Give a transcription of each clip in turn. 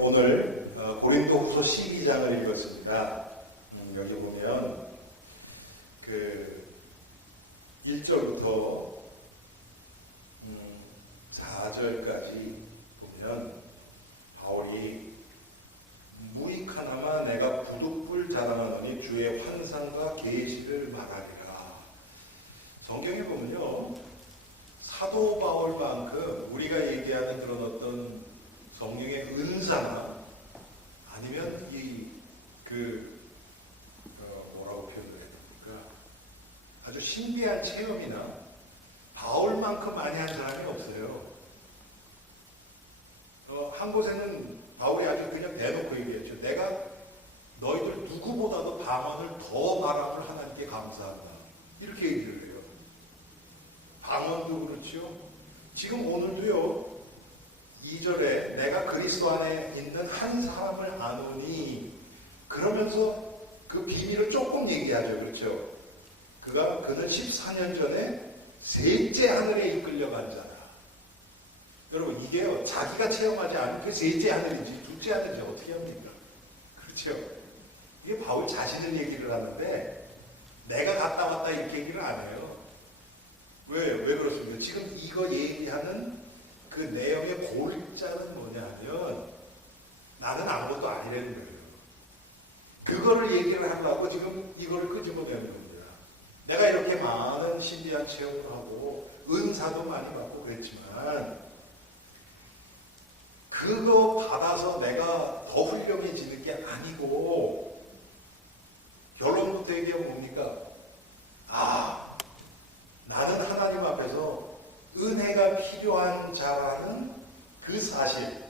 오늘 고린도후서 12장을 읽었습니다. 여기 보면 그 1절부터 4절까지 보면 바울이 무익하나마 내가 부득불 자랑하노니 주의 환상과 계시를 말하리라. 성경에 보면요, 사도 바울만큼 우리가 얘기하는 그런 어떤 성령의 은사나 아니면 뭐라고 표현을 해야 됩니까? 아주 신비한 체험이나 바울만큼 많이 한 사람이 없어요. 한 곳에는 바울이 아주 그냥 대놓고 얘기했죠. 내가 너희들 누구보다도 방언을 더 말함을 하나님께 감사한다. 이렇게 얘기를 해요. 방언도 그렇죠. 지금 오늘도요. 2절에 내가 그리스도 안에 있는 한 사람을 아노니, 그러면서 그 비밀을 조금 얘기하죠. 그렇죠. 그는 14년 전에 셋째 하늘에 이끌려간 자다. 여러분, 이게요, 자기가 체험하지 않은 그 셋째 하늘인지 둘째 하늘인지 어떻게 합니까? 그렇죠. 이게 바울 자신을 얘기를 하는데 내가 갔다 왔다 이렇게 얘기를 안 해요. 왜 그렇습니까? 지금 이거 얘기하는 그 내용의 골자는 뭐냐 하면 나는 아무것도 아니라는 거예요. 그거를 얘기를 하려고 지금 이거를 끄집어내는 겁니다. 내가 이렇게 많은 신비한 체험을 하고 은사도 많이 받고 그랬지만 그거 받아서 내가 더 훌륭해지는 게 아니고, 결론부터 얘기하면 뭡니까? 나는 하나님 앞에서 은혜가 필요한 자라는 그 사실,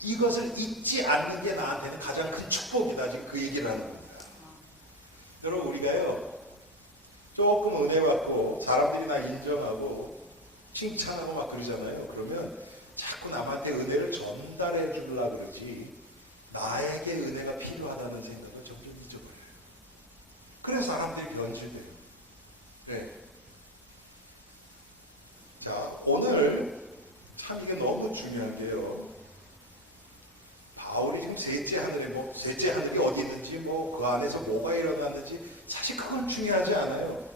이것을 잊지 않는 게 나한테는 가장 큰 축복이다. 지금 그 얘기를 하는 겁니다. 여러분, 우리가요, 조금 은혜 받고 사람들이 나 인정하고 칭찬하고 막 그러잖아요. 그러면 자꾸 남한테 은혜를 전달해 주려고 그러지 나에게 은혜가 필요하다는 생각을 점점 잊어버려요. 그래서 사람들이 변질돼요. 네. 자, 오늘 참 이게 너무 중요한 게요. 바울이 지금 셋째 하늘에 셋째 하늘이 어디 있는지 그 안에서 뭐가 일어났는지 사실 그건 중요하지 않아요.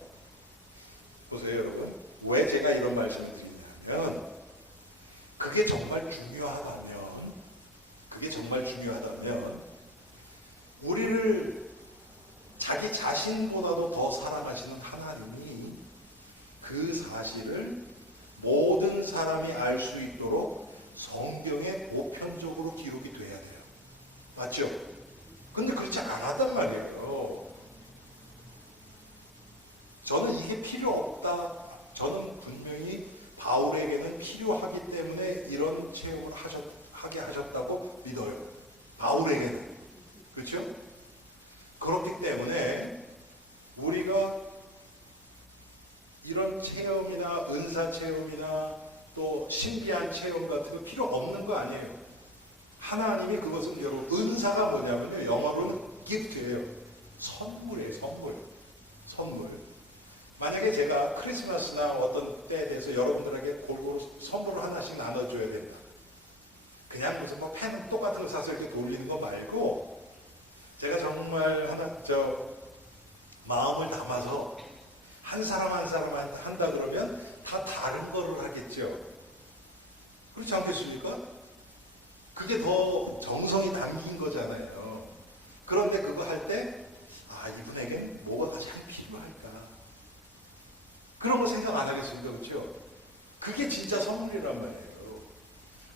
보세요, 여러분. 왜 제가 이런 말씀을 드리냐면 그게 정말 중요하다면 우리를 자기 자신보다도 더 사랑하시는 하나님이 그 사실을 모든 사람이 알 수 있도록 성경에 보편적으로 기록이 돼야 돼요. 맞죠? 근데 그렇지 않았단 말이에요. 저는 이게 필요 없다. 저는 분명히 바울에게는 필요하기 때문에 이런 체험을 하게 하셨다고 믿어요. 바울에게는. 그렇죠? 그렇기 때문에 우리가 이런 체험이나 은사 체험이나 또 신비한 체험 같은 거 필요 없는 거 아니에요. 하나님이 그것은 여러분, 은사가 뭐냐면요, 영어로는 gift예요. 선물이에요. 선물. 만약에 제가 크리스마스나 어떤 때에 대해서 여러분들에게 골고루 선물을 하나씩 나눠줘야 된다. 그냥 무슨 펜 똑같은 거 사서 이렇게 돌리는 거 말고 제가 정말 마음을 담아서 한 사람 한 사람한테 한다 그러면 다 다른 거를 하겠죠. 그렇지 않겠습니까? 그게 더 정성이 담긴 거잖아요. 그런데 그거 할 때 이분에겐 뭐가 가장 필요할까? 그런 거 생각 안 하겠습니까? 그렇죠? 그게 진짜 선물이란 말이에요.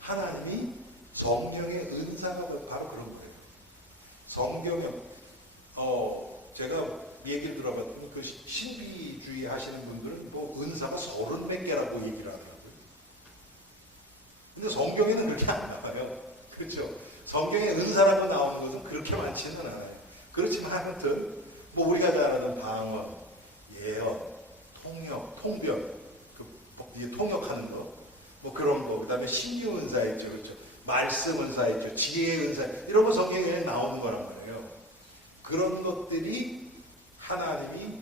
하나님이 성령의 은사가 바로 그런 거예요. 성경에 제가 얘기를 들어봤더니 그 신비주의 하시는 분들은 은사가 30몇 개라고 얘기를 하더라고요. 근데 성경에는 그렇게 안 나와요. 그렇죠? 성경에 은사라고 나오는 것은 그렇게 많지는 않아요. 그렇지만 아무튼 우리가 잘 아는 방언, 예언, 통역, 통변, 통역하는 거, 그런 거, 그 다음에 신유 은사 있죠, 그렇죠? 말씀 은사 있죠, 지혜의 은사, 이런 거 성경에 나오는 거란 말이에요. 그런 것들이 하나님이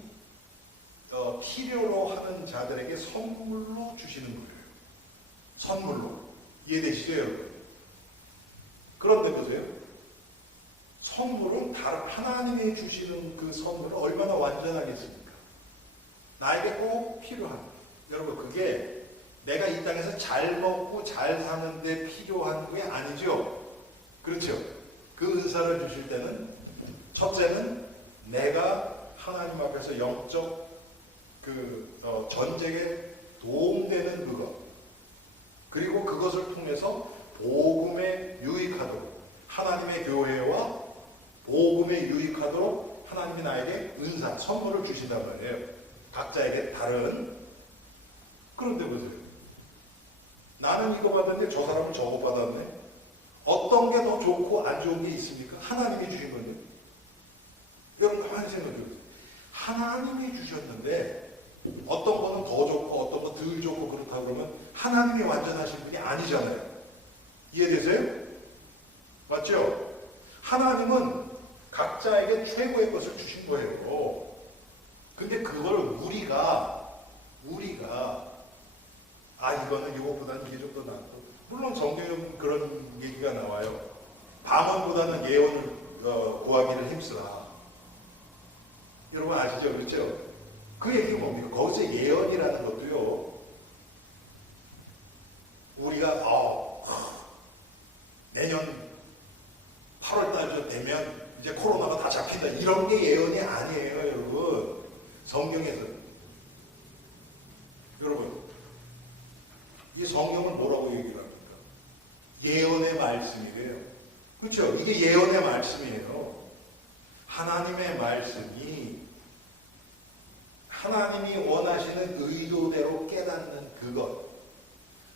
필요로 하는 자들에게 선물로 주시는 거예요. 선물로. 이해되시죠, 여러분? 그런데 보세요. 선물은 하나님이 주시는 그 선물은 얼마나 완전하겠습니까? 나에게 꼭 필요한, 여러분 그게 내가 이 땅에서 잘 먹고 잘 사는데 필요한 게 아니죠. 그렇죠? 그 은사를 주실 때는 첫째는 내가 하나님 앞에서 영적 전쟁에 도움되는 그것, 그리고 그것을 통해서 복음에 유익하도록, 하나님의 교회와 복음에 유익하도록 하나님이 나에게 은사, 선물을 주신단 말이에요. 각자에게 다른. 그런데 보세요. 나는 이거 받았는데 저 사람은 저거 받았네. 어떤 게 더 좋고 안 좋은 게 있습니까? 하나님이 주신 건데. 여러분 가만히 생각해 보세요. 하나님이 주셨는데 어떤 거는 더 좋고 어떤 거 덜 좋고 그렇다 그러면 하나님이 완전하신 분이 아니잖아요. 이해되세요? 맞죠? 하나님은 각자에게 최고의 것을 주신 거예요. 근데 그걸 우리가 이거는 이거보다는 이게 좀 더 낫고, 물론 성경에 그런 얘기가 나와요. 방언보다는 예언을 구하기를 힘쓰라. 여러분 아시죠? 그렇죠? 그 얘기가 뭡니까? 거기서 예언이라는 것도요, 우리가 내년 8월 달쯤 되면 이제 코로나가 다 잡힌다, 이런 게 예언이 아니에요, 여러분. 성경에서. 여러분, 이 성경을 뭐라고 얘기를 합니까? 예언의 말씀이래요. 그렇죠? 이게 예언의 말씀이에요. 하나님의 말씀이 하나님이 원하시는 의도대로 깨닫는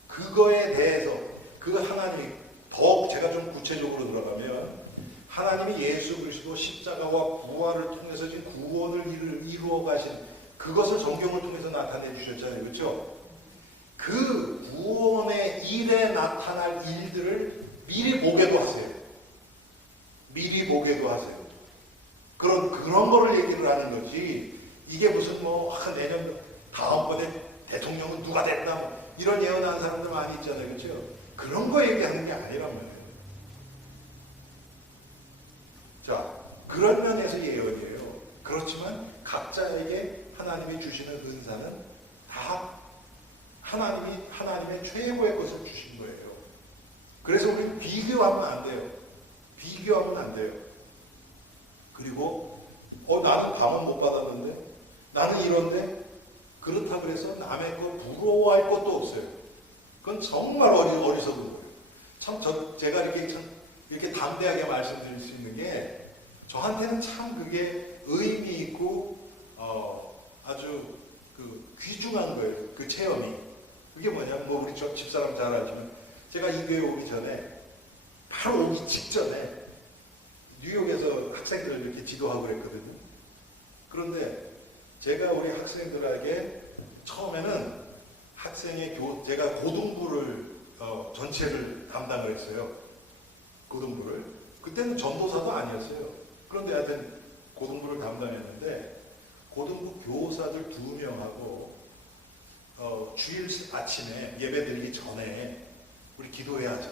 그거에 대해서 그 하나님이 더 제가 좀 구체적으로 들어가면 하나님이 예수 그리스도 십자가와 부활을 통해서 지금 구원을 이루어 가신 그것을 성경을 통해서 나타내 주셨잖아요. 그렇죠? 그 구원의 일에 나타날 일들을 미리 보게도 하세요. 미리 보게도 하세요. 그런 거를 얘기를 하는 거지. 이게 무슨 내년 다음번에 대통령은 누가 됐나 이런 예언하는 사람들 많이 있잖아요. 그렇죠? 그런 거 얘기하는 게 아니란 말이에요. 자, 그런 면에서 예언이에요. 그렇지만 각자에게 하나님이 주시는 은사는 다 하나님의 최고의 것을 주신 거예요. 그래서 우리는 비교하면 안 돼요. 비교하면 안 돼요. 그리고 나는 방언 못 받았는데, 나는 이런데, 그렇다 그래서 남의 거 부러워할 것도 없어요. 그건 정말 어리석은 거예요. 참 제가 이렇게 담대하게 말씀드릴 수 있는 게 저한테는 참 그게 의미 있고 아주 귀중한 거예요. 그 체험이. 그게 뭐냐면 우리 집사람 잘 알지만 제가 이 교회 오기 전에, 바로 오기 직전에 뉴욕에서 학생들을 이렇게 지도하고 그랬거든요. 그런데 제가 우리 학생들에게 처음에는 제가 고등부를 전체를 담당을 했어요. 고등부를. 그때는 전도사도 아니었어요. 그런데 하여튼 고등부를 담당했는데 고등부 교사들 2명하고 주일 아침에 예배 드리기 전에 우리 기도회야 하자.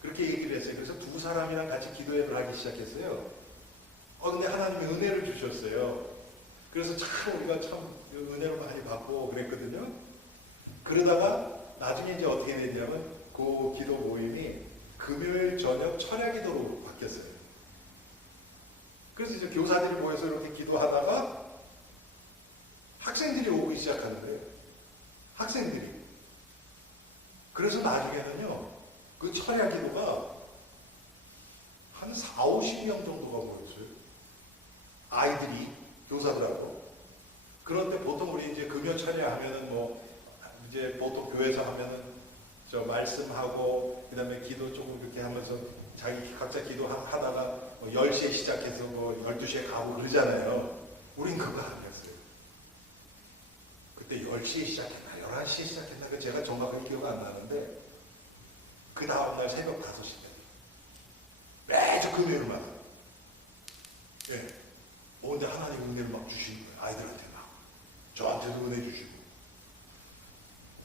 그렇게 얘기를 했어요. 그래서 2사람이랑 같이 기도회를 하기 시작했어요. 근데 하나님이 은혜를 주셨어요. 그래서 참 우리가 참 은혜를 많이 받고 그랬거든요. 그러다가 나중에 이제 어떻게 됐냐면 그 기도 모임이 금요일 저녁 철야 기도로 바뀌었어요. 그래서 이제 교사들이 모여서 이렇게 기도하다가 학생들이 오기 시작하는 거예요. 학생들이. 그래서 나중에는요, 그 철야 기도가 한 4, 50명 정도가 모였어요. 아이들이, 교사들하고. 그런데 보통 우리 이제 금요 철야 하면은 이제 보통 교회에서 하면은 말씀하고, 그 다음에 기도 조금 이렇게 하면서 자기 각자 기도하다가 10시에 시작해서 12시에 가고 그러잖아요. 우린 그거 아니었어요. 그때 10시에 시작했나, 11시에 시작했나, 제가 정확하게 기억 안 나는데, 그 다음날 새벽 5시까지. 매주 금요일마다. 예. 근데 하나님 은혜를 막 주시는 거예요. 아이들한테 막. 저한테도 은혜 주시고.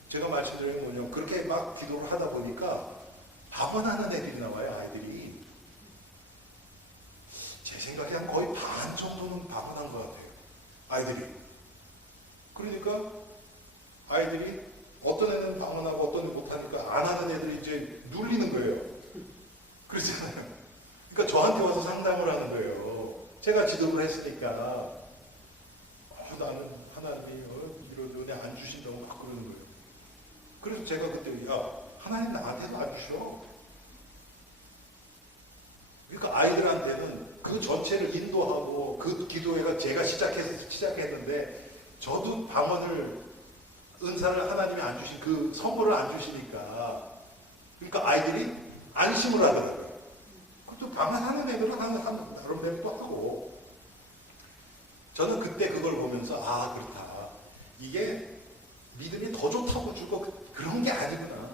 제가 말씀드리는 건 뭐냐면, 그렇게 막 기도를 하다 보니까 방언하는 애들이 나와요, 아이들이. 제 생각에 한 거의 반 정도는 방언한 것 같아요, 아이들이. 그러니까 아이들이 어떤 애는 방언하고 어떤 애는 못하니까 안 하는 애들이 이제 눌리는 거예요. 그렇잖아요. 그러니까 저한테 와서 상담을 하는 거예요. 제가 지도를 했으니까 나는 하나님이 이런 은혜 안 주신다고 막 그러는 거예요. 그래서 제가 그때 야, 하나님 나한테도 안 주셔. 그러니까 아이들한테는 그 전체를 인도하고 그 기도회가 제가 시작했는데 저도 방언을 은사를 하나님이 안 주신 그 선물을 안 주시니까 그러니까 아이들이 안심을 하더라고요. 그것도 방언하는 애들은 나름대로 또 하고 저는 그때 그걸 보면서 아 그렇다. 이게 믿음이 더 좋다고 주고 그런 게 아니구나.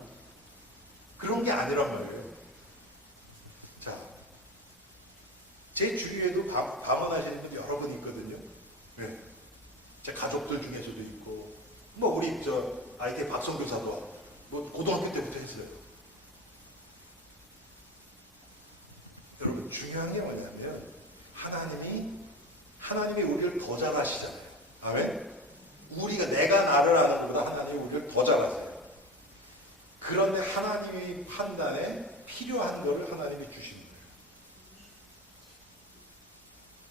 그런 게 아니란 말이에요. 자, 제 주위에도 방언하시는 분 여러 분 있거든요. 네. 제 가족들 중에서도 있고, 뭐 우리 저 IT 박성교사도 뭐 고등학교 때부터 했어요. 여러분 중요한 게 뭐냐면 하나님이 우리를 더 잘 아시잖아요. 아멘? 내가 나를 아는 것보다 하나님이 우리를 더 잘 아세요. 그런데 하나님이 판단에 필요한 거를 하나님이 주시는 거예요.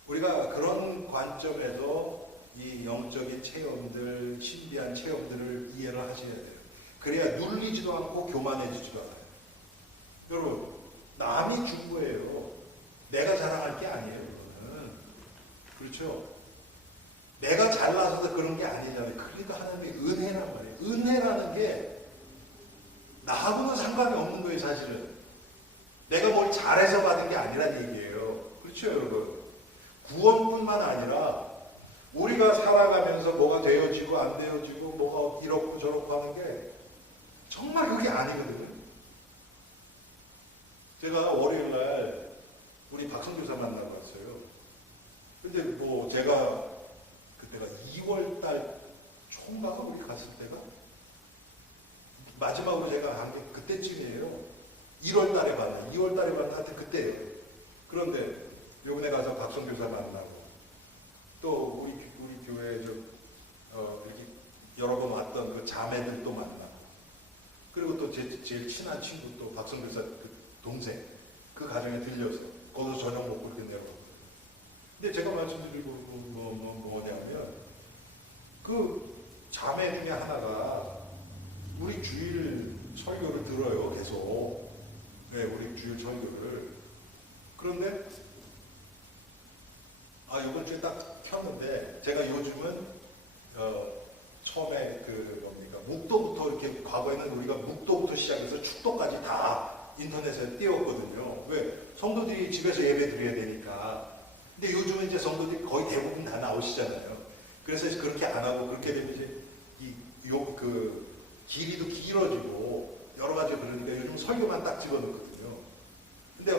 우리가 그런 관점에서 이 영적인 체험들, 신비한 체험들을 이해를 하셔야 돼요. 그래야 눌리지도 않고 교만해지지도 않아요. 여러분, 남이 준 거예요. 내가 자랑할 게 아니에요, 그거는. 그렇죠? 내가 잘나서도 그런 게 아니잖아요. 그러니까 하나님의 은혜란 말이에요. 은혜라는 게 나하고는 상관이 없는 거예요, 사실은. 내가 뭘 잘해서 받은 게 아니란 얘기예요. 그렇죠, 여러분? 구원뿐만 아니라 우리가 살아가면서 뭐가 되어지고 안 되어지고 뭐가 이렇고 저렇고 하는 게 정말 그게 아니거든요. 제가 월요일날 우리 박성교사 만나러 갔어요. 근데 뭐 제가 그때가 2월달 초인가 우리 갔을 때가 마지막으로 제가 간 게 그때쯤이에요. 1월달에 봤나 2월달에 봤나 하여튼 그때예요. 그런데 요번에 가서 박성교사 만나고 또 우리 교회에 이렇게 여러 번 왔던 그 자매들도 만나고 그리고 또 제일 친한 친구 또 박성교사 그 동생 그 가정에 들려서 거기서 저녁 먹고 이렇게 내려가고. 근데 제가 말씀드리고 뭐냐면 그 자매 중에 하나가 우리 주일 설교를 들어요. 계속. 네, 우리 주일 설교를. 그런데 이번 주에 딱 켰는데 제가 요즘은 처음에 묵도부터 이렇게 과거에는 우리가 묵도부터 시작해서 축도까지 다 인터넷에 띄웠거든요. 왜? 성도들이 집에서 예배 드려야 되니까. 근데 요즘은 이제 성도들이 거의 대부분 다 나오시잖아요. 그래서 그렇게 안 하고 그렇게 되면 이제 길이도 길어지고 여러 가지가 그러니까 요즘 설교만 딱 집어넣거든요. 근데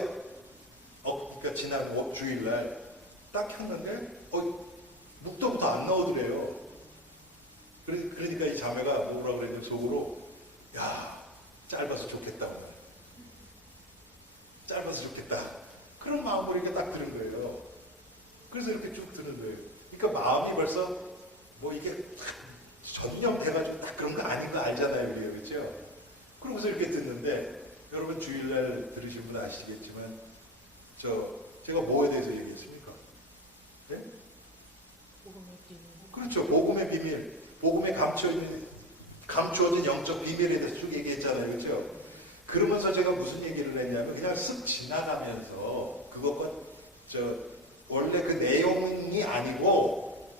그러니까 지난 주일날 딱 켰는데 묵도부터 안 나오더래요. 그러니까 이 자매가 뭐라 그랬냐면 속으로 야 짧아서 좋겠다 오늘. 짧아서 좋겠다. 그런 마음으로 이렇게 딱 들은 거예요. 그래서 이렇게 쭉 드는 거예요. 그러니까 마음이 벌써 뭐 이게 전념돼가지고 딱 그런 거 아닌 거 알잖아요, 우리가. 그렇죠? 그러고서 이렇게 듣는데 여러분 주일날 들으신 분 아시겠지만 제가 뭐에 대해서 얘기했습니까? 네? 그렇죠. 복음의 비밀, 복음에 감추어진 영적 비밀에 대해서 쭉 얘기했잖아요. 그렇죠? 그러면서 제가 무슨 얘기를 했냐면 그냥 쓱 지나가면서 그것과 원래 그 내용이 아니고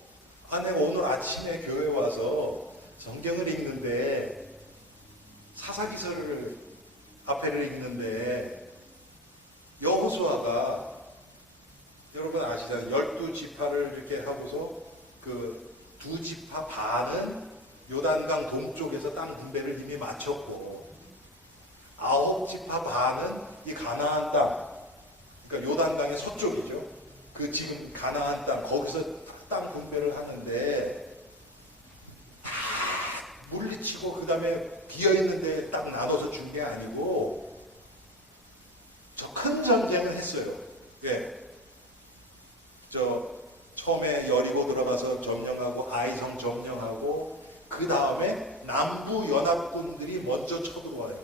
내가 오늘 아침에 교회 와서 성경을 읽는데 사사기서를 앞에를 읽는데 여호수아가 여러분 아시잖아요. 12지파를 이렇게 하고서 그 2지파 반은 요단강 동쪽에서 땅 분배를 이미 마쳤고 9지파 반은 이 가나안 땅, 그러니까 요단강의 서쪽이죠. 그 지금 가나안 땅 거기서 땅 분배를 하는데 다 물리치고 그 다음에 비어있는 데 딱 나눠서 준 게 아니고 저 큰 전쟁은 했어요. 예. 처음에 여리고 들어가서 점령하고 아이성 점령하고 그 다음에 남부 연합군들이 먼저 쳐들어와요.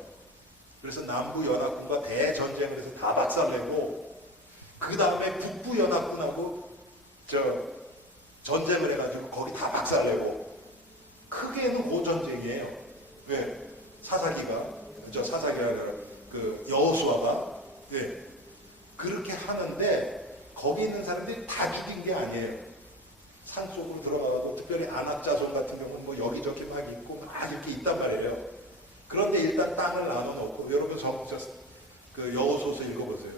그래서 남부 연합군과 대전쟁을 해서 다 박살내고 그 다음에 북부 연합군하고 전쟁을 해가지고 거기 다 박살내고 크게는 그 전쟁이에요. 왜? 사사기가 그 여호수아가 그렇게 하는데 거기 있는 사람들이 다 죽인 게 아니에요. 산속으로 들어가고 특별히 안악자손 같은 경우는 뭐 여기저기 막 있고 막 이렇게 있단 말이에요. 그런데 일단 땅을 나눠놓고 여러분 그 여호수아서 읽어보세요.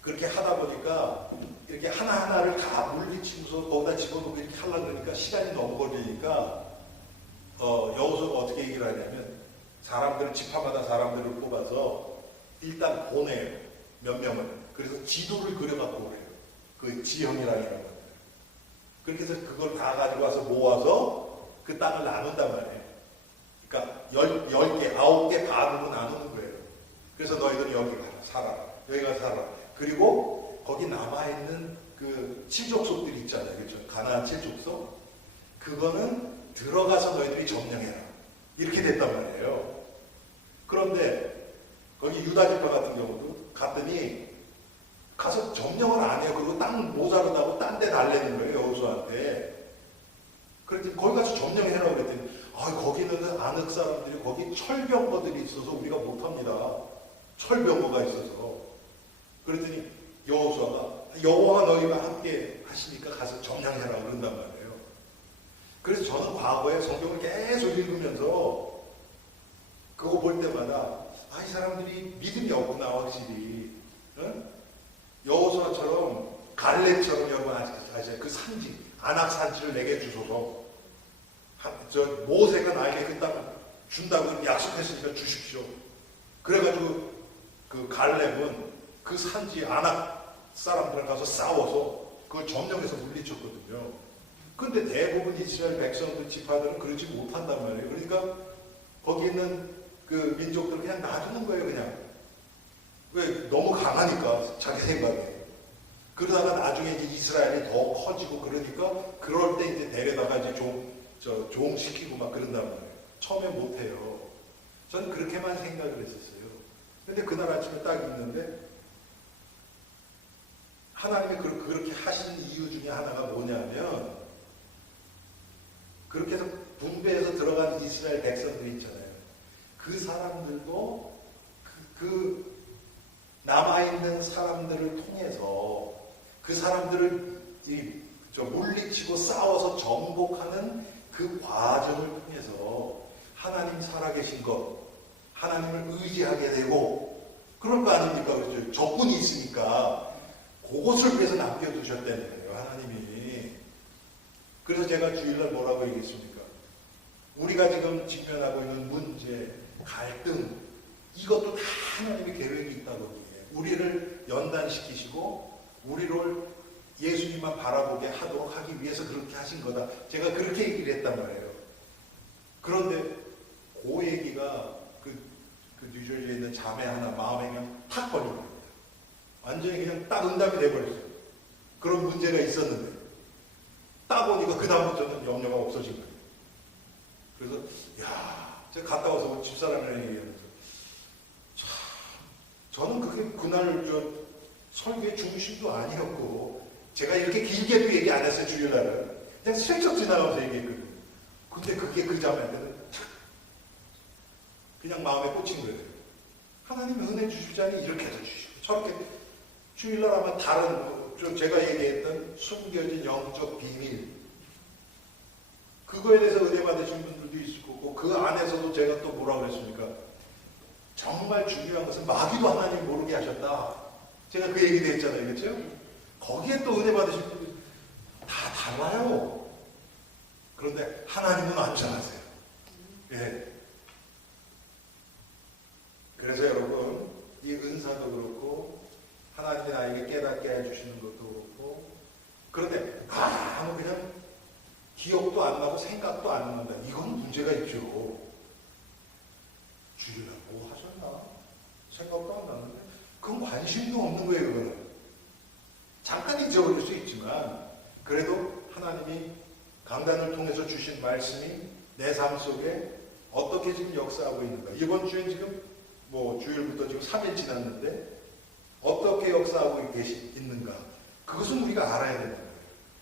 그렇게 하다 보니까 이렇게 하나하나를 다 물리치고서 거기다 집어넣고 이렇게 하려고 그러니까 시간이 너무 걸리니까 여호수아가 어떻게 얘기를 하냐면 집합마다 사람들을 뽑아서 일단 보내요. 몇 명을. 그래서 지도를 그려갖고 오래요. 그 지형이랑 이런 거. 그렇게 해서 그걸 다 가지고 와서 모아서 그 땅을 나눈단 말이에요. 그러니까 10개, 9개 반으로 나누는 거예요. 그래서 너희들 여기 가라, 살아라. 여기 가서 살아라. 그리고 거기 남아있는 그 칠족속들이 있잖아요. 그렇죠? 가나안 칠족속. 그거는 들어가서 너희들이 점령해라. 이렇게 됐단 말이에요. 그런데 거기 유다 지파 같은 경우도 갔더니 가서 점령을 안 해요. 그리고 땅 모자르다고 딴 데 달래는 거예요. 여호수아한테. 그랬더니 거기 가서 점령해라고 그랬더니 거기는 안흑 사람들이 거기 철병거들이 있어서 우리가 못합니다. 철병거가 있어서. 그랬더니 여호와가 너희가 함께 하시니까 가서 점령해라 그런단 말이에요. 그래서 저는 과거에 성경을 계속 읽으면서 그거 볼 때마다 이 사람들이 믿음이 없구나 확실히. 응? 여호수아처럼 갈렙처럼 여러분 아시죠? 그 산지 안악 산지를 내게 주소서. 모세가 나에게 그 땅을 준다고 약속했으니까 주십시오. 그래가지고 그 갈렙은 그 산지 안악 사람들랑 가서 싸워서 그걸 점령해서 물리쳤거든요. 근데 대부분 이스라엘 백성들 지파들은 그러지 못한단 말이에요. 그러니까 거기 있는 그 민족들은 그냥 놔두는 거예요. 그냥. 왜? 너무 강하니까 자기 생각에. 그러다가 나중에 이제 이스라엘이 더 커지고 그러니까 그럴 때 이제 데려다가 이제 종시키고 막 그런단 말이에요. 처음에 못해요. 전 그렇게만 생각을 했었어요. 근데 그날 아침에 딱 있는데 하나님이 그렇게 하신 이유 중에 하나가 뭐냐면 그렇게 해서 분배해서 들어간 이스라엘 백성들이 있잖아요. 그 사람들도 그 남아있는 사람들을 통해서 그 사람들을 물리치고 싸워서 정복하는 그 과정을 통해서 하나님 살아계신 것, 하나님을 의지하게 되고 그럴 거 아닙니까? 그렇죠? 적군이 있으니까 그것을 위해서 남겨두셨다는 거예요. 하나님이. 그래서 제가 주일날 뭐라고 얘기했습니까? 우리가 지금 직면하고 있는 문제, 갈등 이것도 다 하나님의 계획이 있다 거기에. 우리를 연단시키시고 우리를 예수님만 바라보게 하도록 하기 위해서 그렇게 하신 거다. 제가 그렇게 얘기를 했단 말이에요. 그런데 그 얘기가 그 뉴저지에 있는 자매 하나 마음에 그냥 탁 걸린 겁니다. 완전히 그냥 딱 응답이 돼버렸어요. 그런 문제가 있었는데 딱 오니까 그 다음부터는 염려가 없어진 거예요. 그래서 제가 갔다 와서 우리 집사람이랑 얘기하면서 저는 그게 그날 설교의 중심도 아니었고 제가 이렇게 길게도 얘기 안 했어요. 주일날은 그냥 슬쩍 지나가면서 얘기했거든요. 근데 그게 그 자매한테는 탁 그냥 마음에 꽂힌 거예요. 하나님의 은혜 주시자니 이렇게 해서 주시고 저렇게 주일날 아마 다른 제가 얘기했던 숨겨진 영적 비밀 그거에 대해서 은혜 받으신 분들도 있을 거고 그 안에서도 제가 또 뭐라 그랬습니까? 정말 중요한 것은 마귀도 하나님 모르게 하셨다. 제가 그 얘기도 했잖아요. 그렇죠? 거기에 또 은혜 받으신 분들 다 달라요. 그런데 하나님은 안전하세요. 예. 그래서 여러분 이 은사도 그렇고 하나님이 나에게 깨닫게 해주시는 것도 그렇고 그런데 아무 그냥 기억도 안 나고 생각도 안 난다. 이건 문제가 있죠. 주일날 뭐 하셨나? 생각도 안 나는데 그건 관심도 없는 거예요. 그거는 잠깐 잊어버릴 수 있지만 그래도 하나님이 강단을 통해서 주신 말씀이 내 삶 속에 어떻게 지금 역사하고 있는가. 이번 주엔 지금 뭐 주일부터 지금 3일 지났는데 어떻게 역사하고 있는가. 그것은 우리가 알아야 된다.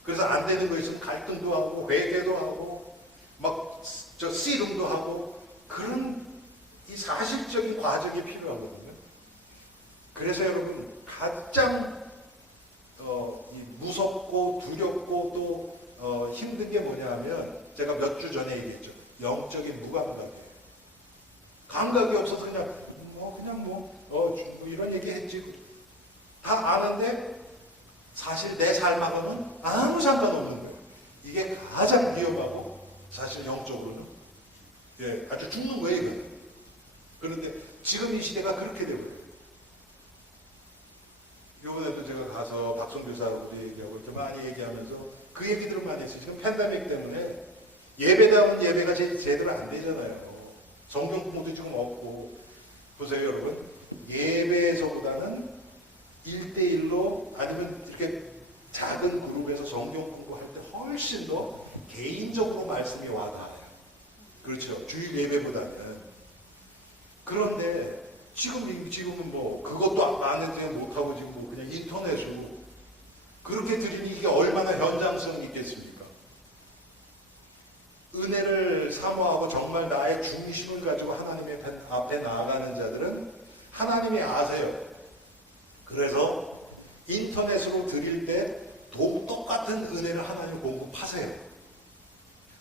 그래서 안 되는 거 있으면 갈등도 하고 회개도 하고 막 씨름도 하고 그런 이 사실적인 과정이 필요하거든요. 그래서 여러분 가장 무섭고 두렵고 또 힘든 게 뭐냐면 제가 몇 주 전에 얘기했죠. 영적인 무감각이에요. 감각이 없어서 그냥 이런 얘기 했지. 다 아는데 사실 내 삶하고는 아무 상관없는 거예요. 이게 가장 위험하고 사실 영적으로는 아주 죽는 거예요, 이거는. 그런데 지금 이 시대가 그렇게 되어버려요. 요번에도 제가 가서 박성교사 우리 얘기하고 이렇게 많이 얘기하면서 그 얘기들을 많이 했어요. 지금 팬데믹 때문에 예배다운 예배가 제대로 안 되잖아요. 성경 공부도 지금 없고. 보세요, 여러분. 예배에서보다는 1대1로 아니면 이렇게 작은 그룹에서 성경 공부할 때 훨씬 더 개인적으로 말씀이 와닿아요. 그렇죠. 주일 예배보다는. 그런데 지금은 뭐 그것도 안 해도 못하고 지금 뭐 그냥 인터넷으로 그렇게 드리니 이게 얼마나 현장성이 있겠습니까? 은혜를 사모하고 정말 나의 중심을 가지고 하나님의 앞에 나아가는 자들은 하나님이 아세요. 그래서 인터넷으로 드릴 때 똑같은 은혜를 하나님 공급하세요.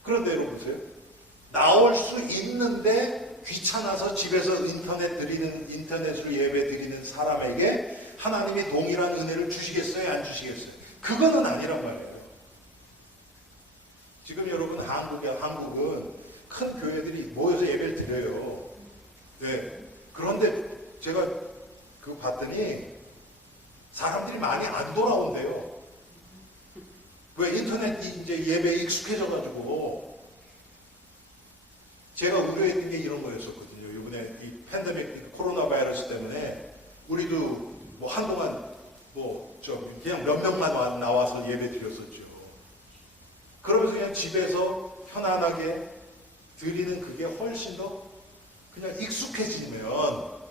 그런데 여러분 보세요. 나올 수 있는데 귀찮아서 집에서 인터넷으로 예배 드리는 사람에게 하나님이 동일한 은혜를 주시겠어요? 안 주시겠어요? 그거는 아니란 말이에요. 지금 여러분 한국은 큰 교회들이 모여서 예배를 드려요. 네. 그런데 제가 그거 봤더니 사람들이 많이 안 돌아온대요. 왜? 인터넷 이제 예배에 익숙해져가지고. 제가 우려했던 게 이런 거였었거든요. 이번에 이 팬데믹 코로나 바이러스 때문에 우리도 뭐 한동안 그냥 몇 명만 나와서 예배 드렸었죠. 그러면서 그냥 집에서 편안하게 드리는 그게 훨씬 더 그냥 익숙해지면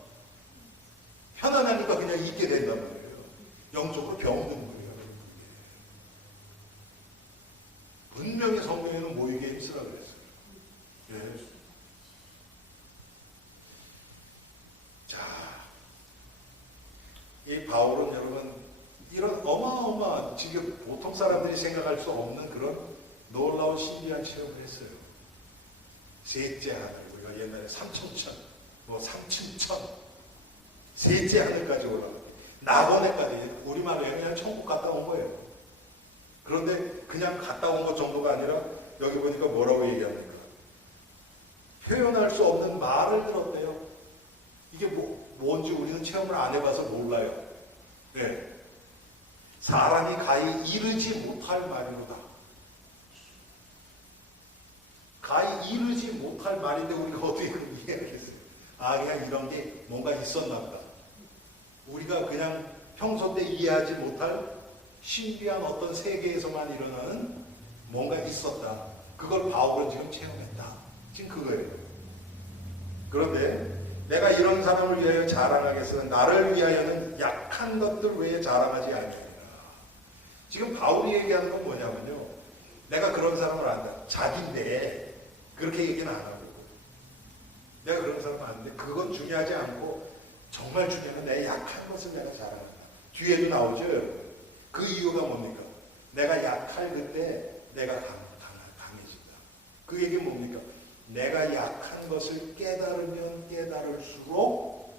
편안하니까 그냥 있게 된단 말이에요. 영적으로 병드는 거예요. 그게. 분명히 성경에는 모이게 힘쓰라 그랬어요. 예. 자, 이 바울은 여러분 이런 어마어마한 지금 보통 사람들이 생각할 수 없는 그런 놀라운 신비한 체험을 했어요. 셋째 하늘, 우리가 옛날에 삼천천, 삼층천, 셋째 하늘까지 올라갔대. 낙원에까지, 우리말로 그냥 천국 갔다 온 거예요. 그런데 그냥 갔다 온 것 정도가 아니라 여기 보니까 뭐라고 얘기합니까? 표현할 수 없는 말을 들었대요. 이게 뭔지 우리는 체험을 안 해봐서 몰라요. 네. 사람이 가히 이르지 못할 말이로다. 가히 이르지 못할 말인데 우리가 어떻게 이해하겠어요? 그냥 이런 게 뭔가 있었나 보다. 우리가 그냥 평소 때 이해하지 못할 신비한 어떤 세계에서만 일어나는 뭔가 있었다. 그걸 바울은 지금 체험했다. 지금 그거예요. 그런데 내가 이런 사람을 위하여 자랑하겠으나 나를 위하여는 약한 것들 외에 자랑하지 아니하리라. 지금 바울이 얘기하는 건 뭐냐면요. 내가 그런 사람을 안다. 자기인데 그렇게 얘기는 안 하고 내가 그런 사람은 아는데 그건 중요하지 않고 정말 중요한 건 내 약한 것을 내가 자랑한다. 뒤에도 나오죠, 여러분. 그 이유가 뭡니까? 내가 약할 그때 내가 강해진다. 그 얘기는 뭡니까? 내가 약한 것을 깨달으면 깨달을수록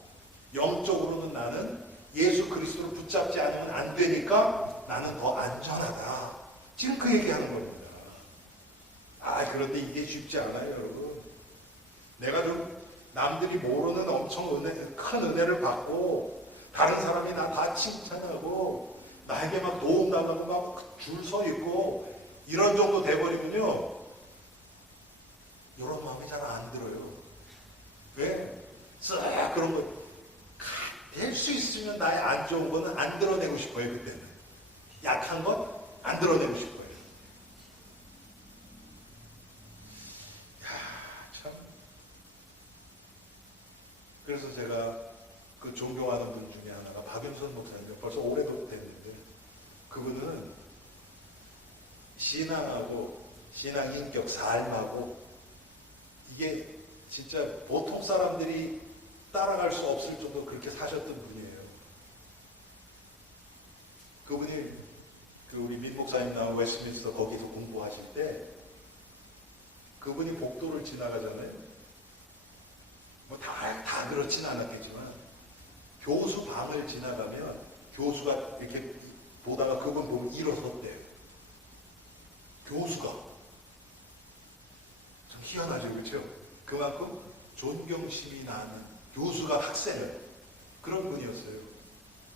영적으로는 나는 예수 그리스도를 붙잡지 않으면 안 되니까 나는 더 안전하다. 지금 그 얘기하는 겁니다. 그런데 이게 쉽지 않아요, 여러분. 내가 좀 남들이 모르는 엄청 큰 은혜를 받고 다른 사람이 나 다 칭찬하고 나에게 막 도움 나가고 막 줄 서 있고 이런 정도 돼버리면요. 이런 마음이 잘 안 들어요. 왜? 쓱 그런 거 될 수 있으면 나의 안 좋은 거는 안 드러내고 싶어요. 그때는 약한 건 안 드러내고 싶어요. 참. 그래서 제가 그 존경하는 분 중에 하나가 박윤선 목사님, 벌써 오래도 됐는데, 그분은 신앙하고 신앙 인격, 삶하고 이게 진짜 보통 사람들이 따라갈 수 없을 정도로 그렇게 사셨던 분이에요. 그분이 그 우리 민 목사님 나온 웨스트민스터 거기서 공부하실 때 그분이 복도를 지나가잖아요. 뭐 다 그렇진 않았겠지만 교수 방을 지나가면 교수가 이렇게 보다가 그분 보면 일어섰대요. 교수가. 참 희한하죠, 그렇죠? 그만큼 존경심이 나는 교수가 학생을, 그런 분이었어요.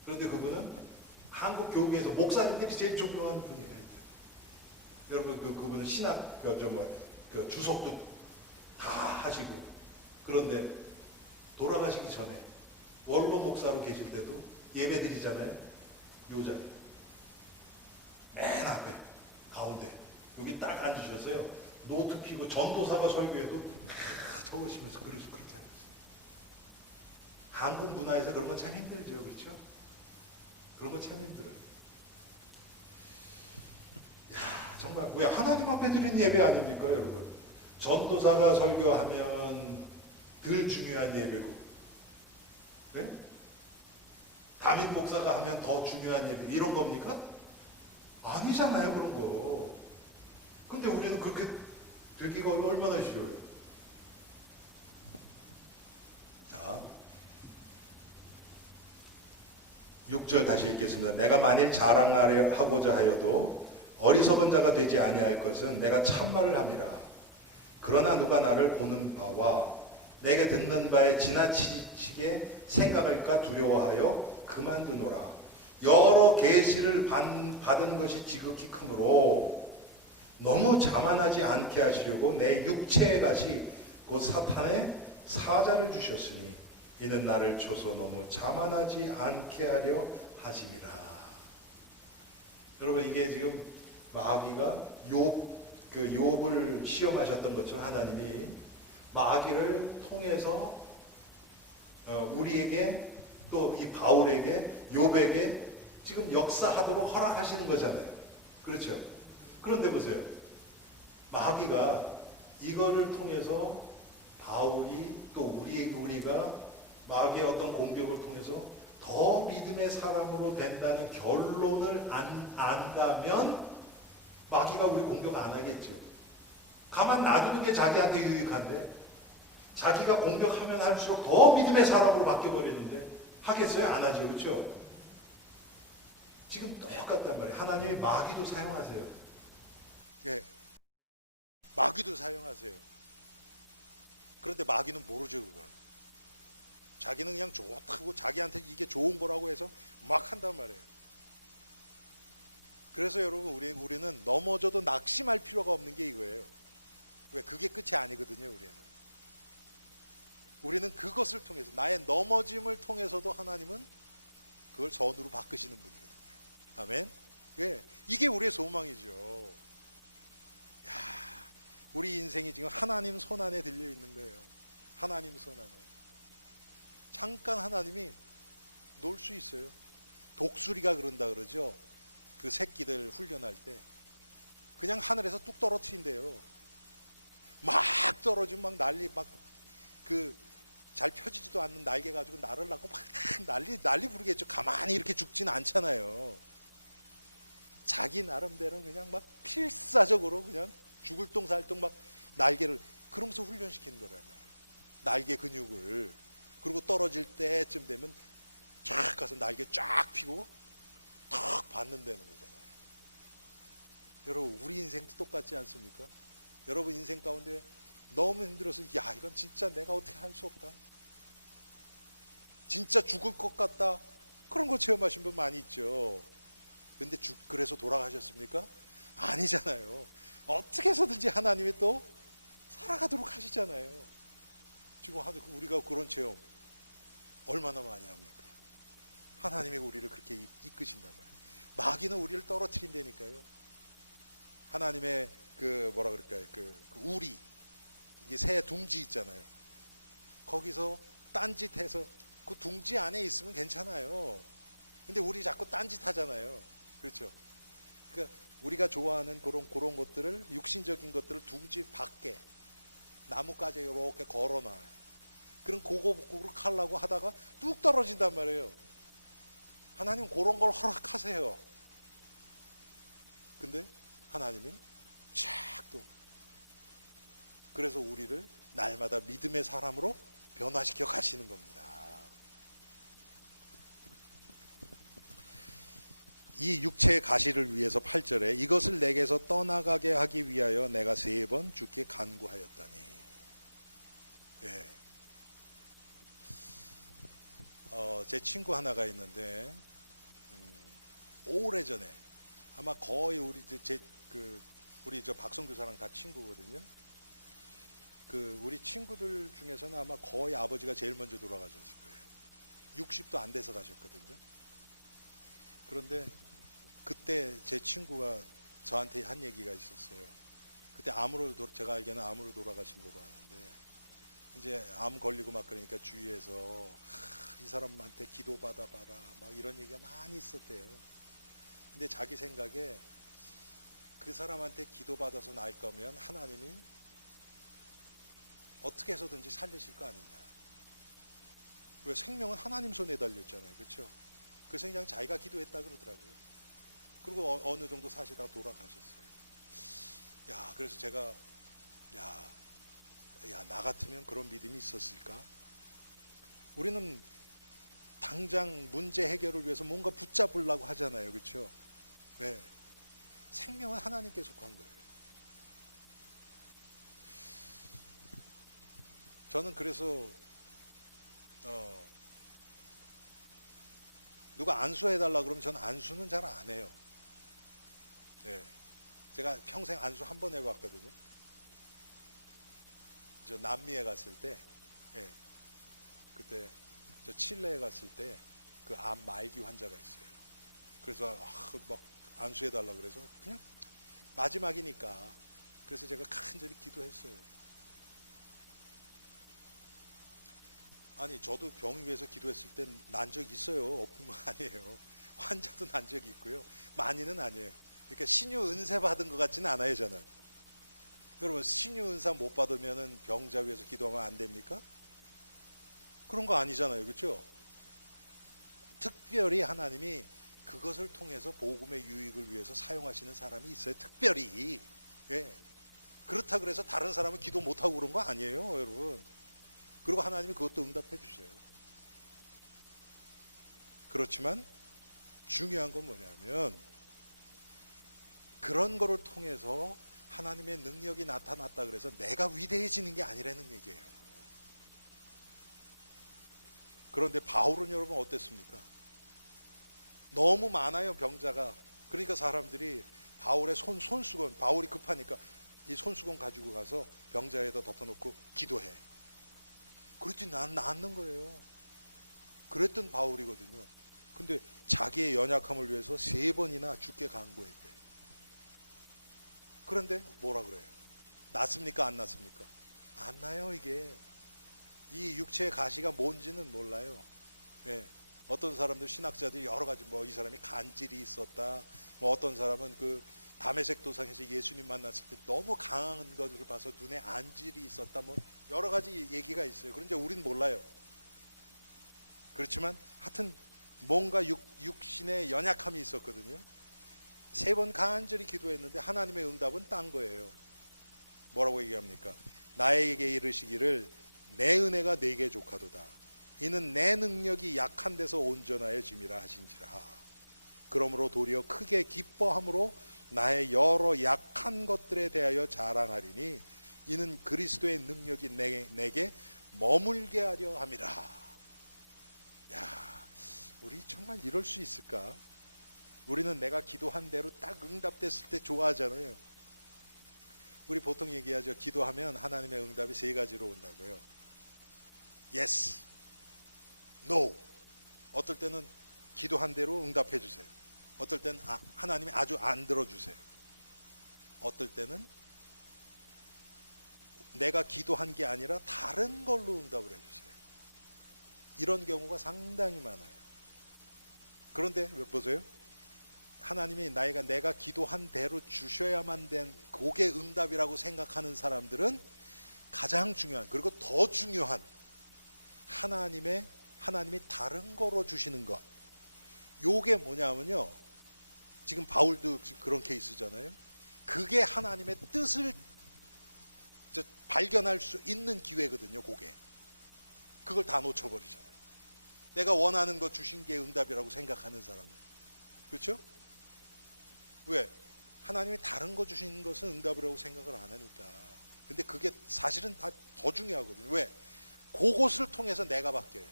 그런데 그분은 한국 교계에서 목사님들이 제일 존경하는 분이에요. 여러분 그분은 신학 주석도 다 하시고, 그런데 돌아가시기 전에 원로 목사로 계실 때도 예배 드리잖아요. 요 자리 맨 앞에 가운데 여기 딱 앉으셔서요, 노트 피고 전도사가 설교해도 다 적으시면서 그렇게 하고 있어요. 한국 문화에서 그런 건 참 힘들죠, 그렇죠? 그런 거 참 힘들어요. 야, 정말 왜 하나님 앞에 드리는 예배 아닙니까, 여러분? 전도사가 설교하면 덜 중요한 예배고, 네? 담임 목사가 하면 더 중요한 예배, 이런 겁니까? 아니잖아요, 그런 거. 근데 우리는 그렇게 되기가 얼마나 쉬워요. 자, 6절 다시 읽겠습니다. 내가 만일 자랑하려 하고자 하여도 어리석은 자가 되지 아니할 것은 내가 참말을 함이라. 그러나 누가 나를 보는 바와 내게 듣는 바에 지나치게 생각할까 두려워하여 그만두노라. 여러 계시를 받은 것이 지극히 크므로 너무 자만하지 않게 하시려고 내 육체의 가시 곧 사탄의 사자를 주셨으니 이는 나를 쳐서 너무 자만하지 않게 하려 하심이라. 여러분, 이게 지금 마귀가 욥을 시험하셨던 것처럼 하나님이 마귀를 통해서 우리에게, 또 이 바울에게, 욥에게 지금 역사하도록 허락하시는 거잖아요. 그렇죠? 그런데 보세요. 마귀가 이거를 통해서 바울이, 또 우리가 마귀의 어떤 공격을 통해서 더 믿음의 사람으로 된다는 결론을 안다면 마귀가 우리 공격 안 하겠죠. 가만 놔두는 게 자기한테 유익한데, 자기가 공격하면 할수록 더 믿음의 사람으로 바뀌어버리는데 하겠어요? 안 하죠. 그렇죠? 지금 똑같단 말이에요. 하나님이 마귀도 사용하세요. 예, 마귀도 사용하세요. 그런데 마귀는 모르죠, 그걸. 자기는 그냥 좋다고, 자기한테 이게 좋은 거라고 해서 막 한단 말이에요. 그래서 여러분, 우리는 넘어져도 낙심할 필요가 없는 게 이거예요. 왜? 그게 끝이 아니거든요, 우리는 그것을 통해서, 나의 넘어짐을 통해서도 하나님은 그걸 선으로 바꾸시는 분이거든요. 아멘? 예, 이게 우리의 소망이죠. 야, 우리 인생이 지금 하나님 손 안에 들려 있는 거예요. 하나님 손 안에. 잠깐 하나님이 놀 수 있어요. 독수리가 그런다 그러죠. 그 새끼들 훈련할 때 그냥 하늘에서 뚝 떨어뜨린대요. 막 떨어지면 막 난리, 막 그 잘 펴지지도 않는 날개 가지고 날을 낳고 막 난리 부르겠죠. 가만히 이렇게 죽지는 않잖아요. 자기 나름대로 그냥 막 필사적으로 그냥 죽을 똥살똥 막 날개를, 그러면서 훈련시키는 거란 말이에요. 날개 근육을. 그리고 떨어질 때쯤 되면 쫙 가서 날개 쫙 펴고 탁 받는다는 거잖아요. 여러분, 우리 인생도 똑같지 않습니까? 여러분 인생 가운데 너무 힘들어서, 야, 이건 진짜 내가 어떻게 할 수 없다, 진짜 죽을 것 같다, 그런 거 체험하신 분 많이 있죠. 근데 그래서 돌아가셨습니까? 아니잖아요. 어떻게 해서든지 하나님이 또 살아가도록 하시잖아요. 지금 우리가 그런 체험 얼마나 많이 합니까? 하나님이 우리를 그렇게 이끄신단 말이에요. 마귀는 우리를 떨어뜨린다니까요. 하나님의 그 뭐라 그럴까요? 그 우리, 이게 새 둥지 있잖아요. 거기서 딴짓해서 그 둥지 안에 있으면 괜찮아요. 근데 우리 자꾸 딴짓 하잖아요. 그렇죠? 그러니까 우리가 좋아하는 그런 것들을, 육신적인 것들을 둥지 밖에 나뭇가지에 이렇게 걸어놔요. 그럼 그거 하려고 하다가 뚝 떨어진단 말이에요. 하나님 그런 걸 허락하세요. 근데 하나님이 착 또 그래서 우리를 날마다 믿음의 사람으로 변화시켜 가시는 겁니다. 이 육체의 가시를 위해서 8절에 이것을 내게서 떠나가게 하기 위하여 내가 3번 주께 간구하였더니. 예. 제 친구 하나가 있는데 오래전에 아마 거의 우리 저 박성규사랑 다 친구거든요. 우리 친구들 중에서는 아마 거의 아버지가 제일 먼저 돌아가셨을 거예요. 60도 안 돼서 가셨거든요. 그런데 그때 제 친구가 저한테 한 얘기가 있었어요. 그때 제가 알기에는 암으로 돌아가신 거로 아는데, 이제 암 걸리고 막 그러니까 주위에서 이 사람한테 기도 받아봐라 막 이런 얘기가 많이 있었대요. 근데 자기 생각에 그 사람한테 기도 받아서 날 거면 하나님이 어떻게 해서든지 살리실 거 아니냐. 왜? 생명은 하나님 손에 달렸잖아요. 그렇죠? 그래서 그냥 자기가 기도했다 그러더라고요. 그리고 어느 정도 사시다가 돌아가셨어요. 그래서 제가 나 같으면 그런 믿음이 있었을까? 우리는 당장 문제 해결을 위해서 뭔가 붙잡으려고 하잖아요. 그렇죠? 네. 생명은 하나님께 속한 거예요. 저는 그래서 누가 안수해달라 그러면 저는 안수는 잘 안 해요. 예. 제가 평생 안수 한 번 해봤거든요. 저 남미에 갔을 때, 예. 그때 저 칠레에 갔을 때 그 암 말기 환자가 있어요. 그래서 막 안수해달라 그래서 그냥 마지막이니까 그래서 제가 간절히 기도했어요. 아니 저도 병 위해서 기도했을 땐 난 적 있어요. 없는 거 아니에요. 환자도 난 적이 있고요. 많이는 아니에요. 그러니까 신유 은사 받은 것 같지는 않아요. 저는. 여러분 신유 은사 못 받으면 병자 위해서 기도하면 안 됩니까? 그런 거 아니잖아요. 그렇죠? 특별히 하나님이 그것을 통해서 복음의 유익을 위해서 사용하시는 사람이 있어요. 특별히. 예. 그렇다 그래서 다른 사람은 기도 못하고 그런 거 아니에요. 여러분. 그리고 하나님이 그것도 응답해 주세요. 그렇지만 중요한 건 뭐냐면 그런 거를 통해서 하나님의 능력이 나타났다 그래서 내가 위대해지는 게 아니라는 얘기예요. 그런데 바울은 여러분 어땠습니까? 너무 많아요, 병자가. 그러니까 사람들이 바울의 손수건, 바울이 급하니까 이 손수건 가지고 가서 병자에다 덮어놓고 기도해. 그랬더니 낫는 거예요. 그랬던 바울이거든요. 근데 자기의 연약함을 위해서 3번이나 주께 간구했대. 그런데 뭐라 그래요? 낫습니까? 안 낫습니까? 안 나요, 이게. 이 육체의 가시가 뭔지는 몰라요. 예. 어떤 사람들, 신학자들이 여러 가지, 이 사람이 간질이 있었다. 어떤 사람은 담에색 도상에서 예수님 만났을 때 너무 강한 것을 봐서 눈에 안질이 있었다. 여러 가지 얘기가 있어요. 그런데 우리는 몰라요. 그렇지만 하여튼 뭔가 육신의 연약함이 있었거든요. 3번 간절히 기도했는데 하나님의 응답은 딴 거예요. 뭐라고 얘기합니까? 나에게 이르시기를 내 은혜가 네게 족하도다. 이는 내 능력이 약한 데서 온전하여 짐이라 하신지라. 그러므로 도리어 크게 기뻐함으로 나의 여러 약한 것들에 대하여 자랑하리니 이는 그리스도의 능력이 내게 머물게 하려 함이라. 야, 우리 정말 이럴 수 있을까? 우리는 내가 기도한 대로 딱 응답됐을 때 좋아하잖아요. 우리 보통 얘기하죠. 기도하면 하나님의 응답이 3가지로 온다고요. Yes, No. 어떨 때는 기도한 대로 응답해 주세요. 어떨 때는 하나님이 아주 안 들어주세요. 어떨 때는 내가 기도한 게 아니라 다른 걸로 응답을 해주세요. 이런 경우가 상당히 많아요. 그런데 보세요. 하나님이 내가 기도한 대로 주셔야만 된 그게 응답이라고 생각하는 사람들은 가장 중요한, 그리고 더 중요한 하나님이 다른 거로 주시는 것. 요게 뭐냐면요. 지금 바울도 그런 케이스잖아요. 그게 하나님의 뜻을 발견할 수 있는 기회거든요. 그걸 다 놓쳐버리잖아요. 내가 원하는 거 주신 게 응답이라고 생각하는 사람은. 그렇죠? 왜? 하나님이 다른 거 주신 것은 응답이라고 생각을 안 하니까. 근데 그게 사실은 다 더 중요하거든요. 왜? 그것을 통해서 내가 바뀌어요.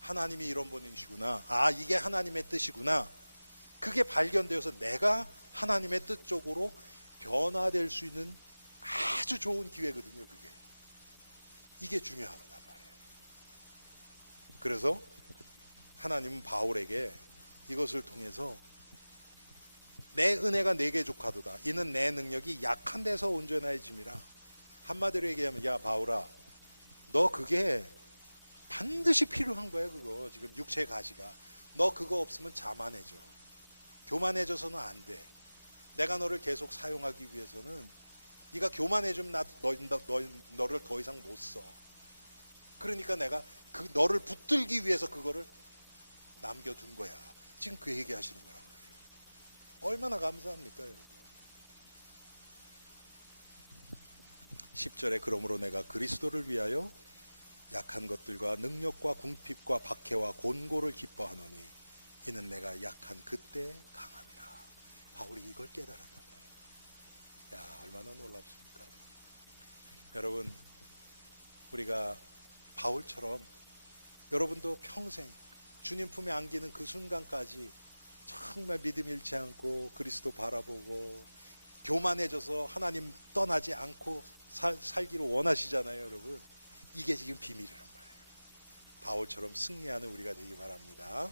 하나님이 이런 분이시구나. 이게 하나님의 뜻이구나. 그게 발견되어서 내가 하나님의 뜻 쪽으로 변화될 수 있는 아주 좋은 기회거든요. 이게 중요하단 말이에요. 그래서 하나님은 바울에게 이것을 통해서 내 은혜가 내게 족하도다. 이는 내 능력이 약한 데서 온전해짐이라. 한마디로 얘기하면, 야 바울아, 너 그게 반드시 필요한 거야. 그거 지금 육체의 가시가. 너 그거 없으면 자만해져. 교만해져서는 안 돼. 내가 너를 계속 사용하기 위해서는 네가 교만해지면 너를 더 이상 못 써. 그러니까 내가 너를 붙들기 위해서 그거를 남겨둔 거야. 지금 그 얘기하시는 거라고 해요. 얼마나 감사합니까, 여러분. 10절에 그러므로 내가 그리스도를 위하여 약한 것들과 능력과 궁핍과 박해와 곤고를 기뻐하노니 이는 내가 약한 그때 강함이라. 바울이 이걸 깨달았단 말이에요. 야, 얼마나 놀랍습니까? 여러분, 우리가 바울처럼 여러분도 평생 주님 품에 안기는 그 순간까지 정말 믿음 잃지 않고 그리스도 바라보고 교만해져서 하나님 떠나지 않고 살기를 원하시잖아요, 여러분. 이게 지금 비밀이란 말이에요. 바울처럼 승리하는 우리가 되기 바랍니다.